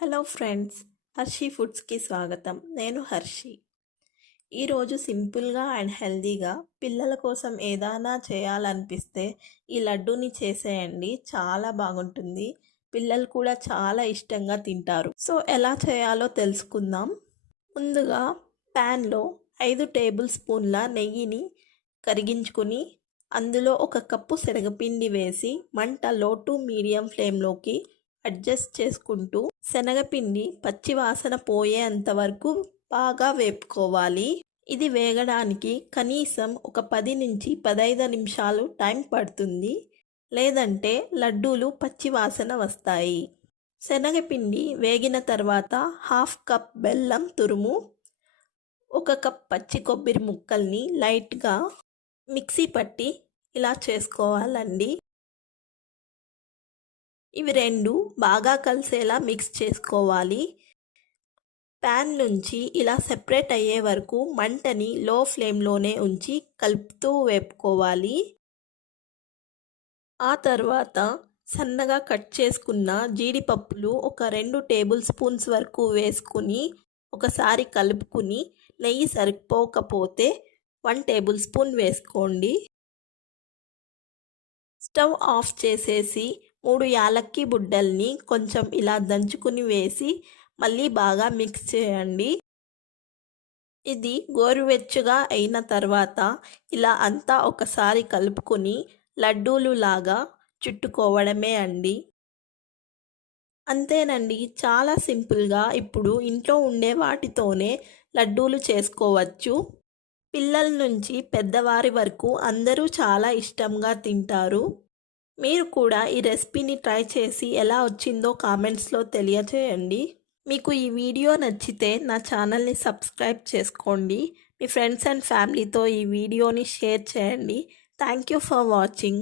Hello friends, Harshi ఫుడ్స్కి స్వాగతం. నేను హర్షి. ఈరోజు సింపుల్గా అండ్ హెల్తీగా పిల్లల కోసం ఏదైనా చేయాలనిపిస్తే ఈ లడ్డూని చేసేయండి. చాలా బాగుంటుంది. పిల్లలు కూడా చాలా ఇష్టంగా తింటారు. సో ఎలా చేయాలో తెలుసుకుందాం. ముందుగా ప్యాన్లో 5 టేబుల్ స్పూన్ల నెయ్యిని కరిగించుకుని అందులో 1 కప్పు శనగపిండి వేసి మంట లో టు మీడియం ఫ్లేమ్లోకి అడ్జస్ట్ చేసుకుంటూ శనగపిండి పచ్చి వాసన పోయేంత వరకు బాగా వేపుకోవాలి. ఇది వేగడానికి కనీసం ఒక 10 నుంచి 15 నిమిషాలు టైం పడుతుంది. లేదంటే లడ్డూలు పచ్చి వాసన వస్తాయి. శనగపిండి వేగిన తర్వాత 1/2 కప్ బెల్లం తురుము, 1 కప్ పచ్చి కొబ్బరి ముక్కల్ని లైట్గా మిక్సీ పట్టి ఇలా చేసుకోవాలండి. ఇవి రెండు బాగా కలిసేలా మిక్స్ చేసుకోవాలి. ప్యాన్ నుంచి ఇలా సెపరేట్ అయ్యే వరకు మంటని లో ఫ్లేమ్లోనే ఉంచి కలుపుతూ వేపుకోవాలి. ఆ తర్వాత సన్నగా కట్ చేసుకున్న జీడిపప్పులు ఒక 2 టేబుల్ స్పూన్స్ వరకు వేసుకుని ఒకసారి కలుపుకుని నెయ్యి సరిపోకపోతే 1 టేబుల్ స్పూన్ వేసుకోండి. స్టవ్ ఆఫ్ చేసేసి 3 యాలక్కి బుడ్డల్ని కొంచెం ఇలా దంచుకుని వేసి మళ్ళీ బాగా మిక్స్ చేయండి. ఇది గోరువెచ్చగా అయిన తర్వాత ఇలా అంతా ఒకసారి కలుపుకొని లడ్డూలు లాగా చుట్టుకోవడమే అండి. అంతేనండి, చాలా సింపుల్గా ఇప్పుడు ఇంట్లో ఉండే వాటితోనే లడ్డూలు చేసుకోవచ్చు. పిల్లల నుంచి పెద్దవారి వరకు అందరూ చాలా ఇష్టంగా తింటారు. మీరు కూడా ఈ రెసిపీని ట్రై చేసి ఎలా వచ్చిందో కామెంట్స్లో తెలియచేయండి. మీకు ఈ వీడియో నచ్చితే నా ఛానల్ని సబ్స్క్రైబ్ చేసుకోండి. మీ ఫ్రెండ్స్ అండ్ ఫ్యామిలీతో ఈ వీడియోని షేర్ చేయండి. Thank you for watching.